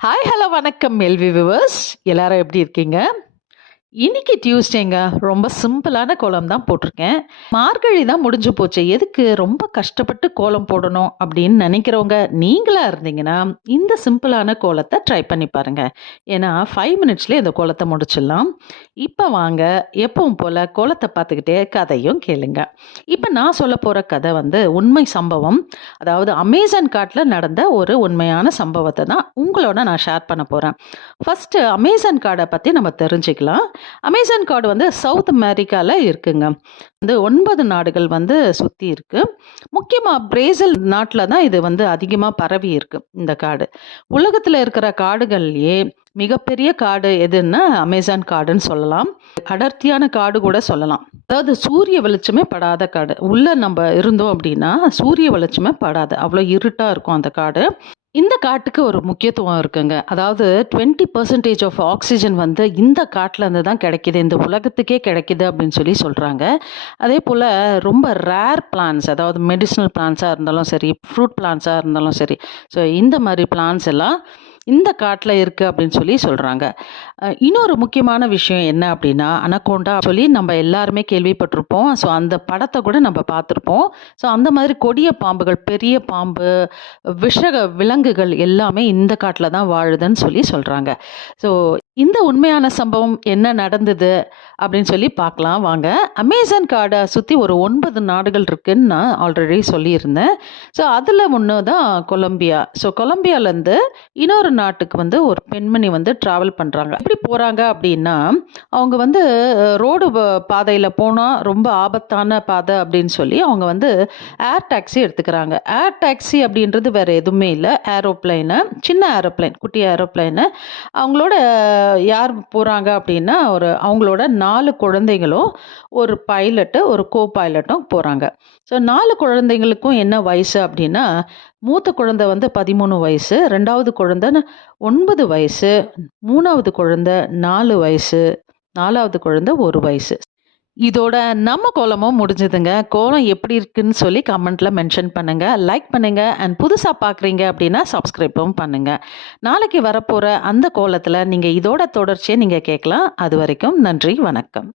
Hi hello வணக்கம் LV viewers எல்லாரும் எப்படி இருக்கீங்க? இன்னைக்கு டியூஸ்டேங்க ரொம்ப சிம்பிளான கோலம் தான் போட்டிருக்கேன். மார்கழி தான் முடிஞ்சு போச்சு. எதுக்கு ரொம்ப கஷ்டப்பட்டு கோலம் போடணும் அப்படின்னு நினைக்கிறவங்க நீங்களா இருந்தீங்கன்னா இந்த சிம்பிளான கோலத்தை ட்ரை பண்ணி பாருங்க. ஏன்னா ஃபைவ் மினிட்ஸ்லேயே இந்த கோலத்தை முடிச்சிடலாம். இப்போ வாங்க எப்பவும் போல் கோலத்தை பார்த்துக்கிட்டே கதையும் கேளுங்க. இப்போ நான் சொல்ல போகிற கதை வந்து உண்மை சம்பவம். அதாவது அமேசான் காட்டில் நடந்த ஒரு உண்மையான சம்பவத்தை தான் உங்களோட நான் ஷேர் பண்ண போகிறேன் ஃபஸ்ட்டு அமேசான் கார்டை பற்றி நம்ம தெரிஞ்சுக்கலாம். அமேசான் காடு வந்து சவுத் அமெரிக்காவில் இருக்குங்க. வந்து ஒன்பது நாடுகள் வந்து சுற்றி இருக்குது முக்கியமாக பிரேசில் நாட்டில் தான் இது வந்து அதிகமாக பரவி இருக்கு இந்த காடு உலகத்தில் இருக்கிற காடுகள்லேயே மிகப்பெரிய காடு எதுன்னா அமேசான் காடுன்னு சொல்லலாம். அடர்த்தியான காடு கூட சொல்லலாம். அதாவது சூரிய வெளிச்சமே படாத காடு. உள்ளே நம்ம இருந்தோம் அப்படின்னா சூரிய வெளிச்சமே படாது. அவ்வளோ இருட்டாக இருக்கும் அந்த காடு. இந்த காட்டுக்கு ஒரு முக்கியத்துவம் இருக்குங்க. அதாவது டுவெண்ட்டி பர்சன்டேஜ் ஆஃப் ஆக்சிஜன் வந்து இந்த காட்டிலேருந்து தான் கிடைக்கிது இந்த உலகத்துக்கே கிடைக்கிது அப்படின்னு சொல்லி சொல்கிறாங்க அதே போல் ரொம்ப ரேர் பிளான்ஸ் அதாவது மெடிசினல் பிளான்ஸாக இருந்தாலும் சரி ஃப்ரூட் பிளான்ஸாக இருந்தாலும் சரி ஸோ இந்த மாதிரி பிளான்ஸ் எல்லாம் இந்த காட்டில் இருக்குது அப்படின்னு சொல்லி சொல்கிறாங்க இன்னொரு முக்கியமான விஷயம் என்ன அப்படின்னா அனகோண்டா சொல்லி நம்ம எல்லாருமே கேள்விப்பட்டிருப்போம். ஸோ அந்த படத்தை கூட நம்ம பார்த்துருப்போம். ஸோ அந்த மாதிரி கொடிய பாம்புகள் பெரிய பாம்பு விஷக விலங்குகள் எல்லாமே இந்த காட்டில் தான் வாழுதுன்னு சொல்லி சொல்கிறாங்க ஸோ இந்த உண்மையான சம்பவம் என்ன நடந்தது அப்படின்னு சொல்லி பார்க்கலாம். வாங்க. அமேசான் காடை சுற்றி ஒரு ஒன்பது நாடுகள் இருக்குன்னு நான் ஆல்ரெடி சொல்லியிருந்தேன். ஸோ அதில் ஒன்று தான் கொலம்பியா. ஸோ கொலம்பியாலேருந்து இன்னொரு நாட்டுக்கு வந்து ஒரு பெண்மணி வந்து ட்ராவல் பண்ணுறாங்க எப்படி போகிறாங்க அப்படின்னா அவங்க வந்து ரோடு பாதையில் போனால் ரொம்ப ஆபத்தான பாதை அப்படின்னு சொல்லி அவங்க வந்து ஏர் டாக்ஸி எடுத்துக்கிறாங்க. ஏர் டாக்ஸி அப்படின்றது வேறு எதுவுமே இல்லை. ஏரோப்ளைனு சின்ன ஏரோப்ளைன் குட்டி ஏரோப்ளைனு. அவங்களோட யார் போகிறாங்க அப்படின்னா ஒரு அவங்களோட நாலு குழந்தைங்களும் ஒரு பைலட்டு ஒரு கோ பைலட்டும் போகிறாங்க ஸோ நாலு குழந்தைங்களுக்கும் என்ன வயசு அப்படின்னா மூத்த குழந்தை வந்து பதிமூணு வயசு ரெண்டாவது குழந்தை ஒன்பது வயசு மூணாவது குழந்தை நாலு வயசு நாலாவது குழந்தை ஒரு வயசு. இதோட நம்ம கோலமும் முடிஞ்சதுங்க. கோலம் எப்படி இருக்குன்னு சொல்லி கமெண்ட்டில் மென்ஷன் பண்ணுங்கள் லைக் பண்ணுங்கள் அண்ட் புதுசாக பார்க்குறீங்க அப்படின்னா சப்ஸ்கிரைப்பும் பண்ணுங்கள் நாளைக்கு வரப்போகிற அந்த கோலத்தில் நீங்கள் இதோட தொடர்ச்சியை நீங்கள் கேட்கலாம். அது வரைக்கும் நன்றி வணக்கம்.